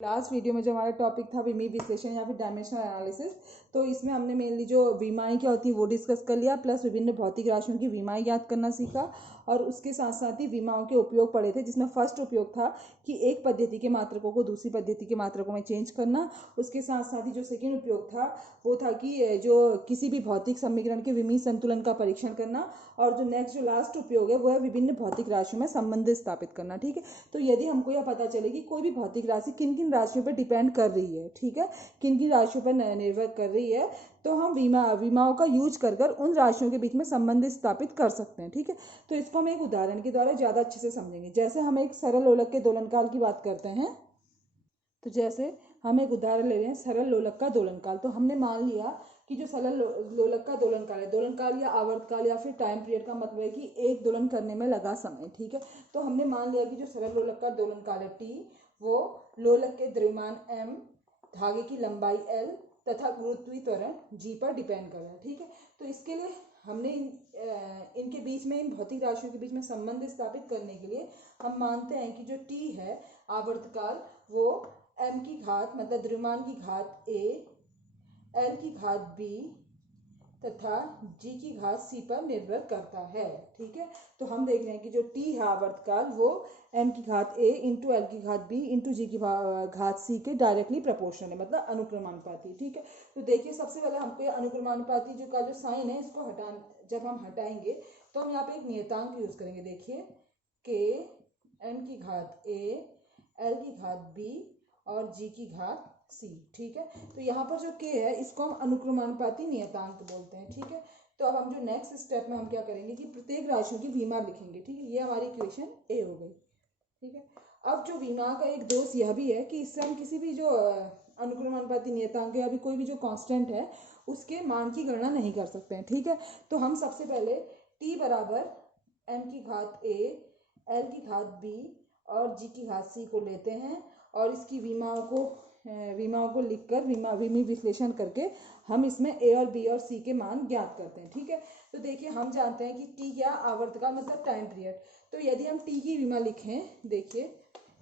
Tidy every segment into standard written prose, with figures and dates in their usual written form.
Last video में जो हमारा टॉपिक था विमी विश्लेषण या फिर डायमेंशनल एनालिसिस, तो इसमें हमने मेनली जो विमाएँ क्या होती है वो डिस्कस कर लिया, प्लस विभिन्न भौतिक राशियों की विमाएँ ज्ञात करना सीखा और उसके साथ साथ ही विमाओं के उपयोग पढ़े थे, जिसमें फर्स्ट उपयोग था कि एक पद्धति के मात्रकों को दूसरी पद्धति के मात्रकों में चेंज करना। उसके साथ साथ ही जो सेकेंड उपयोग था वो था कि जो किसी भी भौतिक समीकरण के विमी संतुलन का परीक्षण करना, और जो नेक्स्ट जो लास्ट उपयोग है वो है विभिन्न भौतिक राशियों में संबंध स्थापित करना। ठीक है, तो यदि हमको यह पता चले कि कोई भी भौतिक राशि किन किन राशियों पर डिपेंड कर रही है, ठीक है, किन किन राशियों पर निर्भर कर रही है, तो हम विमाओं का यूज कर उन राशियों के बीच में संबंध स्थापित कर सकते हैं। ठीक है, तो इसको हम एक उदाहरण के द्वारा ज़्यादा अच्छे से समझेंगे। जैसे हम एक सरल लोलक के दोलनकाल की बात करते हैं, तो जैसे हम एक उदाहरण ले रहे हैं सरल लोलक का दोलनकाल। तो हमने मान लिया कि जो सरल लोलक का दोलनकाल है, दोलनकाल या आवर्तकाल या फिर टाइम पीरियड का मतलब है कि एक दोलन करने में लगा समय। ठीक है, तो हमने मान लिया कि जो सरल लोलक का दोलनकाल है टी, वो लोलक के द्रव्यमान m, धागे की लंबाई l तथा गुरुत्वीय त्वरण g पर डिपेंड कर रहा है। ठीक है, तो इसके लिए हमने इनके बीच में, इन भौतिक राशियों के बीच में संबंध स्थापित करने के लिए हम मानते हैं कि जो t है आवर्तकाल, वो m की घात मतलब द्रव्यमान की घात a, l की घात b तथा g की घात c पर निर्भर करता है। ठीक है, तो हम देख रहे हैं कि जो t है आवर्तकाल वो m की घात a इंटू एल की घात b इंटू g की घात c के डायरेक्टली प्रोपोर्शनल है, मतलब अनुक्रमानुपाती। ठीक है, तो देखिए सबसे पहले हमको ये अनुक्रमानुपाती जो का जो साइन है इसको जब हम हटाएंगे तो हम यहाँ पे एक नियतांक यूज करेंगे। देखिए k m की घात a, l की घात b और g की घात c। ठीक है, तो यहाँ पर जो k है इसको हम अनुक्रमानुपाती नियतांक बोलते हैं। ठीक है, तो अब हम जो नेक्स्ट स्टेप में हम क्या करेंगे कि प्रत्येक राशियों की विमा लिखेंगे। ठीक है, ये हमारी इक्वेशन ए हो गई। ठीक है, अब जो विमा का एक दोष यह भी है कि इससे हम किसी भी जो अनुक्रमानुपाती नियतांक है या भी कोई भी जो कांस्टेंट है उसके मान की गणना नहीं कर सकते हैं। ठीक है, तो हम सबसे पहले t बराबर m की घात a, l की घात b और g की घात c को लेते हैं और इसकी विमाओं को लिखकर विमी विश्लेषण करके हम इसमें a और b और c के मान ज्ञात करते हैं। ठीक है, तो देखिए हम जानते हैं कि t क्या आवर्तकाल मतलब टाइम पीरियड, तो यदि हम t की विमा लिखें, देखिए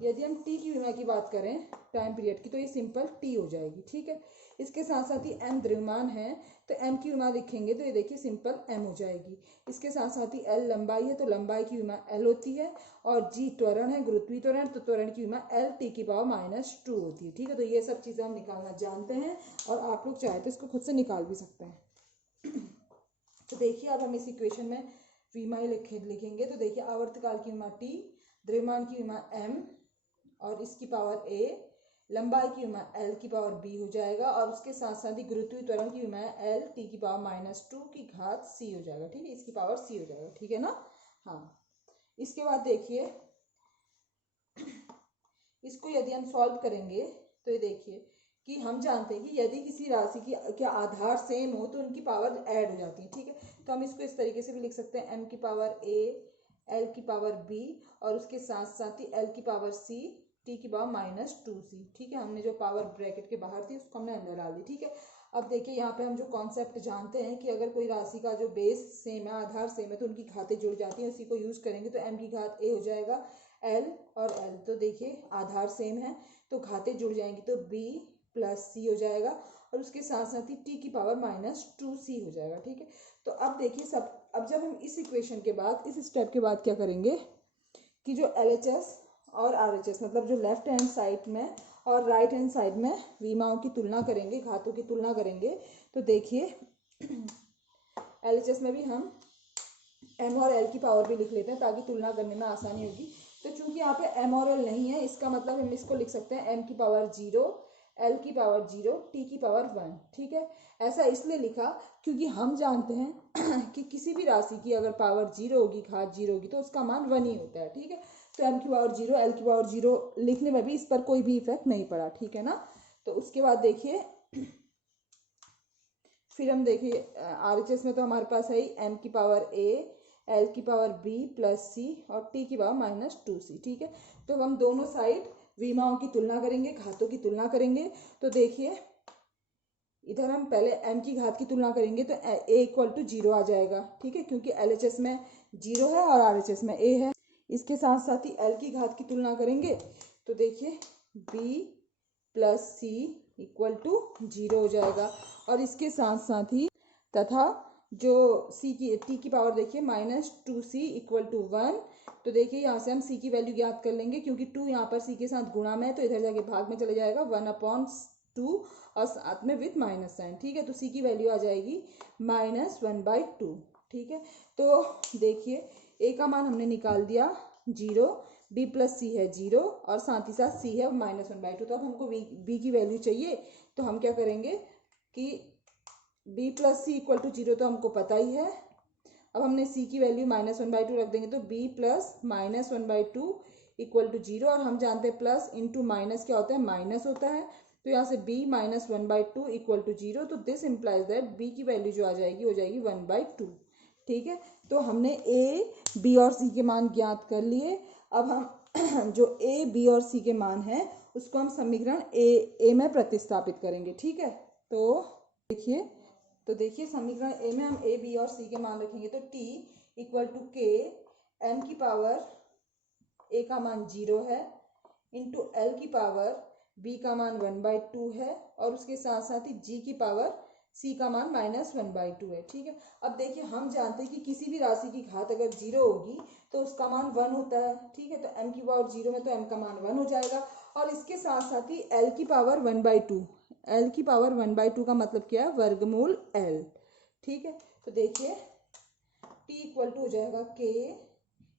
यदि हम t की विमा की बात करें टाइम पीरियड की, तो ये सिंपल t हो जाएगी। ठीक है, इसके साथ साथ ही m द्रव्यमान है तो m की विमा लिखेंगे तो ये देखिए सिंपल m हो जाएगी। इसके साथ साथ ही l लंबाई है तो लंबाई की विमा l होती है, और g त्वरण है गुरुत्वीय त्वरण, तो त्वरण की विमा l t की पावर -2 होती है। ठीक है, तो ये सब चीज़ें हम निकालना जानते हैं और आप लोग चाहे तो इसको खुद से निकाल भी सकते हैं। तो देखिए अब हम इस इक्वेशन में विमाएं लिखेंगे, तो देखिए आवर्तकाल की विमा t, द्रव्यमान की विमा m और इसकी पावर a, लंबाई की विमा l की पावर b हो जाएगा, और उसके साथ साथ ही गुरुत्वीय त्वरण की विमा l t की पावर -2 की घात c हो जाएगा। ठीक है, इसकी पावर c हो जाएगा। ठीक है ना, हाँ। इसके बाद देखिए इसको यदि हम सॉल्व करेंगे तो ये देखिए कि हम जानते हैं कि यदि किसी राशि की क्या आधार सेम हो तो उनकी पावर ऐड हो जाती है। ठीक है, तो हम इसको इस तरीके से भी लिख सकते हैं m की पावर a, l की पावर b और उसके साथ साथ ही l की पावर c, t की पावर -2c। ठीक है, हमने जो पावर ब्रैकेट के बाहर थी उसको हमने अंदर डाल दी। ठीक है, अब देखिए यहाँ पे हम जो कॉन्सेप्ट जानते हैं कि अगर कोई राशि का जो बेस सेम है, आधार सेम है, तो उनकी घातें जुड़ जाती हैं, उसी को यूज करेंगे। तो m की घात a हो जाएगा, l और l, तो देखिए आधार सेम है तो घातें जुड़ जाएंगी तो b प्लस c हो जाएगा, और उसके साथ साथ ही t की पावर -2c हो जाएगा। ठीक है, तो अब देखिए अब जब हम इस इक्वेशन के बाद इस स्टेप के बाद क्या करेंगे कि जो LHS और RHS मतलब जो लेफ्ट हैंड साइड में और राइट हैंड साइड में विमाओं की तुलना करेंगे, घातों की तुलना करेंगे, तो देखिए LHS में भी हम m और l की पावर भी लिख लेते हैं ताकि तुलना करने में आसानी होगी। तो चूंकि यहाँ पे m और l नहीं है, इसका मतलब हम इसको लिख सकते हैं m की पावर 0, l की पावर 0, t की पावर 1। ठीक है, ऐसा इसलिए लिखा क्योंकि हम जानते हैं कि किसी भी राशि की अगर पावर 0 होगी, घात 0 होगी, तो उसका मान 1 ही होता है। ठीक है, तो m की पावर 0, l की पावर 0 लिखने में भी इस पर कोई भी इफेक्ट नहीं पड़ा। ठीक है ना, तो उसके बाद देखिए फिर हम देखिए RHS में तो हमारे पास है m की पावर a, l की पावर b प्लस c और t की पावर -2c। ठीक है, तो हम दोनों साइड विमाओं की तुलना करेंगे, घातों की तुलना करेंगे। तो देखिए इधर हम पहले m की घात की तुलना करेंगे तो a = 0 आ जाएगा। ठीक है, क्योंकि LHS में 0 है और RHS में a है। इसके साथ साथ ही l की घात की तुलना करेंगे तो देखिए b plus C equal to 0 हो जाएगा। और इसके साथ साथ ही तथा जो सी की टी की पावर देखिए -2c इक्वल टू 1। तो देखिए यहाँ से हम सी की वैल्यू ज्ञात कर लेंगे, क्योंकि 2 यहाँ पर सी के साथ गुणा में है तो इधर जाके भाग में चले जाएगा 1/2 और साथ में विथ माइनस साइन। ठीक है, तो सी की वैल्यू आ जाएगी -1/2। ठीक है, तो देखिए ए का मान हमने निकाल दिया 0, बी प्लस सी है 0 और साथ ही साथ सी है -1/2। तो अब हमको बी की वैल्यू चाहिए, तो हम क्या करेंगे कि B plus C equal to 0 तो हमको पता ही है। अब हमने सी की वैल्यू -1/2 रख देंगे, तो बी प्लस -1/2 इक्वल टू 0। और हम जानते हैं प्लस इंटू माइनस क्या होता है, माइनस होता है। तो यहाँ से b -1/2 इक्वल टू 0। तो दिस इम्प्लाइज दैट b की वैल्यू जो आ जाएगी हो जाएगी 1/2। ठीक है, तो हमने a, b और c के मान ज्ञात कर लिए। अब हम जो a, b और c के मान है उसको हम समीकरण a में प्रतिस्थापित करेंगे। ठीक है, तो देखिए समीकरण ए में हम ए, बी और सी के मान रखेंगे। तो t इक्वल टू के एन की पावर ए का मान 0 है इंटू एल की पावर बी का मान 1/2 है और उसके साथ साथ ही जी की पावर सी का मान -1/2 है। ठीक है, अब देखिए हम जानते हैं कि किसी भी राशि की घात अगर 0 होगी तो उसका मान 1 होता है। ठीक है, तो m की पावर 0 में तो m का मान 1 हो जाएगा। और इसके साथ साथ ही l की पावर 1/2, l की पावर 1/2 का मतलब क्या है, वर्गमूल l। ठीक है, तो देखिए t इक्वल टू हो जाएगा k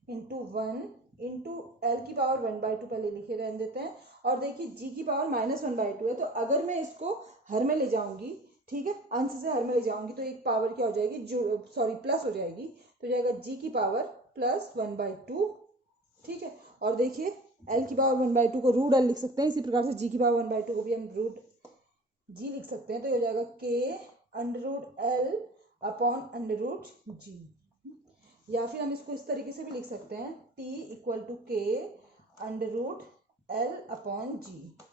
इंटू 1 इंटू एल की पावर 1/2 पहले लिखे रहने देते हैं। और देखिए g की पावर -1/2 है, तो अगर मैं इसको हर में ले जाऊंगी, ठीक है, अंश से हर में ले जाऊंगी तो एक पावर क्या हो जाएगी, जो सॉरी प्लस हो जाएगी, तो जाएगा g की पावर +1/2। ठीक है, और देखिए l की पावर 1/2 को रूट l लिख सकते हैं, इसी प्रकार से g की पावर 1/2 को भी हम रूट g लिख सकते हैं। तो ये हो जाएगा k√l अपॉन √g। या फिर हम इसको इस तरीके से भी लिख सकते हैं t equal to k√l upon g।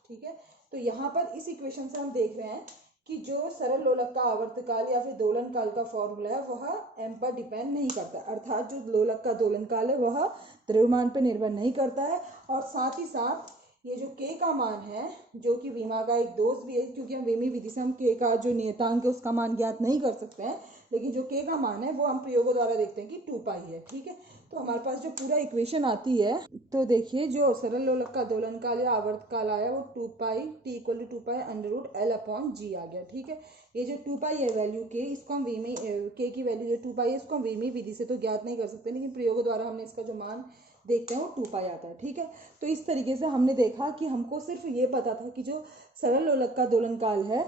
ठीक है, तो यहाँ पर इस इक्वेशन से हम देख रहे हैं कि जो सरल लोलक का आवर्तकाल या फिर दोलन काल का फॉर्मूला है वह m पर डिपेंड नहीं करता, अर्थात जो लोलक का दोलन काल है वह द्रव्यमान पर निर्भर नहीं करता है। और साथ ही साथ ये जो k का मान है, जो कि विमा का एक दोष भी है, क्योंकि हम विमी विधि से हम k का जो नियतांक है उसका मान ज्ञात नहीं कर सकते हैं, लेकिन जो k का मान है वो हम प्रयोगों द्वारा देखते हैं कि 2π है। ठीक है, तो हमारे पास जो पूरा इक्वेशन आती है, तो देखिए जो सरल लोलक का दोलन काल या आवर्तकाल आया वो 2π t equal to 2π √l upon g आ गया। ठीक है, ये जो 2π है वैल्यू k, इसको हम विमी k की वैल्यू जो 2π है इसको हम विमी विधि से तो ज्ञात नहीं कर सकते, लेकिन प्रयोगों द्वारा हमने इसका जो मान देखते हैं वो 2π आता है। ठीक है, तो इस तरीके से हमने देखा कि हमको सिर्फ ये पता था कि जो सरल लोलक का दोलन काल है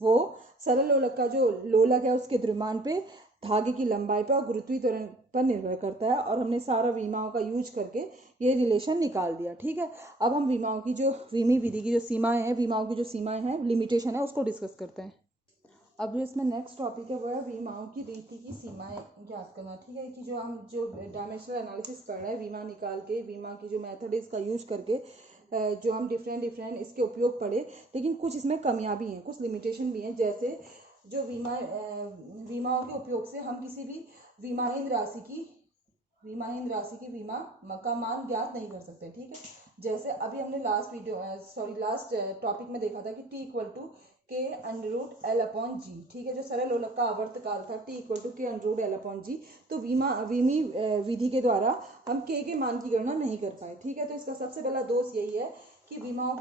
वो सरल लोलक का जो लोलक है उसके द्रव्यमान पे, धागे की लंबाई पर और गुरुत्वीय त्वरण पर निर्भर करता है। और हमने सारा विमाओं का यूज करके ये रिलेशन निकाल दिया। ठीक है, अब हम विमाओं की जो विमी विधि की जो सीमाएं हैं, विमाओं की जो सीमाएं हैं, लिमिटेशन है, उसको डिस्कस करते हैं। अब जो इसमें नेक्स्ट टॉपिक है वो है विमाओं की रीति की सीमाएं ज्ञात करना। ठीक है, कि जो हम जो डायमेंशनल एनालिसिस कर रहे हैं विमा निकाल के, विमा की जो मेथड है इसका यूज करके जो हम डिफरेंट इसके उपयोग पढ़े, लेकिन कुछ इसमें कमियां भी हैं, कुछ लिमिटेशन भी हैं। जैसे जो विमाओं के उपयोग से हम किसी भी विमाहीन राशि की विमा का मान ज्ञात नहीं कर सकते। ठीक है, जैसे अभी हमने लास्ट टॉपिक में देखा था कि t equal to k√l upon g। ठीक है, जो सरल लोलक का आवर्तकाल था t equal to k√l upon g। तो विमी विधि के द्वारा हम k के मान की गणना नहीं कर पाए। ठीक है, तो इसका सबसे पहला दोष यही है कि विमाओं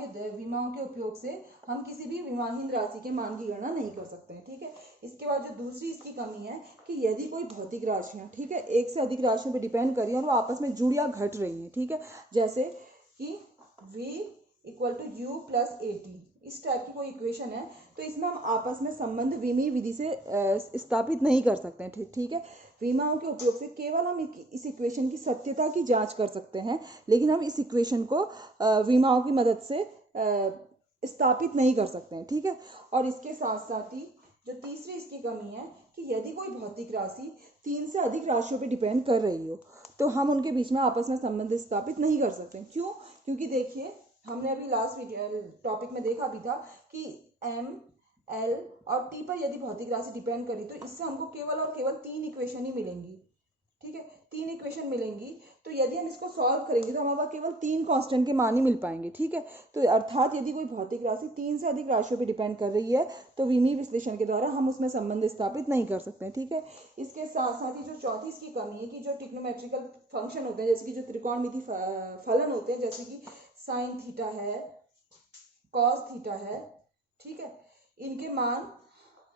के उपयोग से हम किसी भी विमाहीन राशि के मान की गणना नहीं कर सकते हैं। ठीक है, इसके बाद जो दूसरी इसकी कमी है कि यदि कोई भौतिक राशियां, ठीक है, एक से अधिक राशियों पर डिपेंड कर रही हैं और वो आपस में जुड़ या घट रही हैं, ठीक है, जैसे कि v equal to u plus at, इस टाइप की कोई इक्वेशन है, तो इसमें हम आपस में संबंध विमी विधि से स्थापित नहीं कर सकते हैं। ठीक है, विमाओं के उपयोग से केवल हम इस इक्वेशन की सत्यता की जांच कर सकते हैं, लेकिन हम इस इक्वेशन को विमाओं की मदद से स्थापित नहीं कर सकते हैं। ठीक है, और इसके साथ साथ ही जो तीसरी इसकी कमी है कि यदि कोई भौतिक राशि 3 से अधिक राशियों पर डिपेंड कर रही हो तो हम उनके बीच में आपस में संबंध स्थापित नहीं कर सकते। क्यों? क्योंकि देखिए हमने अभी लास्ट टॉपिक में देखा भी था कि m, l और t पर यदि भौतिक राशि डिपेंड करी तो इससे हमको केवल और केवल 3 इक्वेशन ही मिलेंगी। ठीक है, 3 इक्वेशन मिलेंगी। तो यदि हम इसको सॉल्व करेंगे तो हमारे पास केवल 3 कांस्टेंट के मान ही मिल पाएंगे। ठीक है, तो अर्थात यदि कोई भौतिक राशि 3 से अधिक राशियों पे डिपेंड कर रही है तो विमीय विश्लेषण के द्वारा हम उसमें संबंध स्थापित नहीं कर सकते हैं। ठीक है, इसके साथ साथ ही जो चौथी इसकी कमी है कि जो ट्रिग्नोमेट्रिकल फंक्शन होते हैं, जैसे कि जो त्रिकोणमिति फलन होते हैं, जैसे कि साइन थीटा है, कॉस थीटा है, ठीक है, इनके मान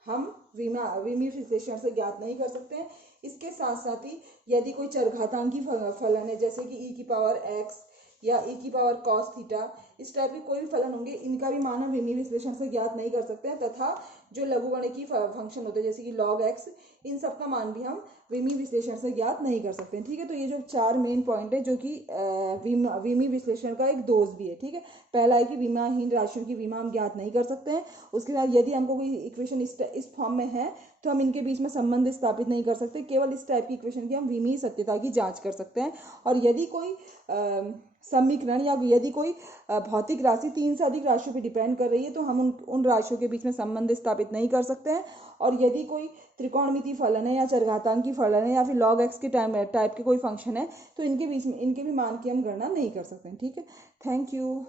हम विमीय विश्लेषण से ज्ञात नहीं कर सकते हैं। इसके साथ साथ ही यदि कोई चरघातांकी फलन है, जैसे कि e की पावर x या e की पावर cos थीटा, इस टाइप के कोई भी फलन होंगे, इनका भी मान हम विमीय विश्लेषण से ज्ञात नहीं कर सकते हैं। तथा जो लघुगणकीय फंक्शन होते हैं, जैसे कि log x, इन सब का मान भी हम विमीय विश्लेषण से ज्ञात नहीं कर सकते हैं। ठीक है, तो ये जो 4 मेन पॉइंट है जो कि विमीय विश्लेषण का एक दोष भी है। ठीक है, पहला है कि विमाहीन राशियों की विमा हम ज्ञात नहीं कर सकते हैं। उसके बाद यदि हमको कोई इक्वेशन इस फॉर्म में है तो हम इनके बीच में संबंध स्थापित नहीं कर सकते, केवल इस टाइप की इक्वेशन की हम विमीय सत्यता की जांच कर सकते हैं। और यदि कोई समीकरण या यदि कोई भौतिक राशि 3 से अधिक राशियों पर डिपेंड कर रही है तो हम उन राशियों के बीच में संबंध स्थापित नहीं कर सकते हैं। और यदि कोई त्रिकोणमिति फलन है या चरघातांकी फलन है या फिर log x के टाइप के कोई फंक्शन है तो इनके बीच में इनके भी मान की हम गणना नहीं कर सकते हैं। ठीक है, थैंक यू।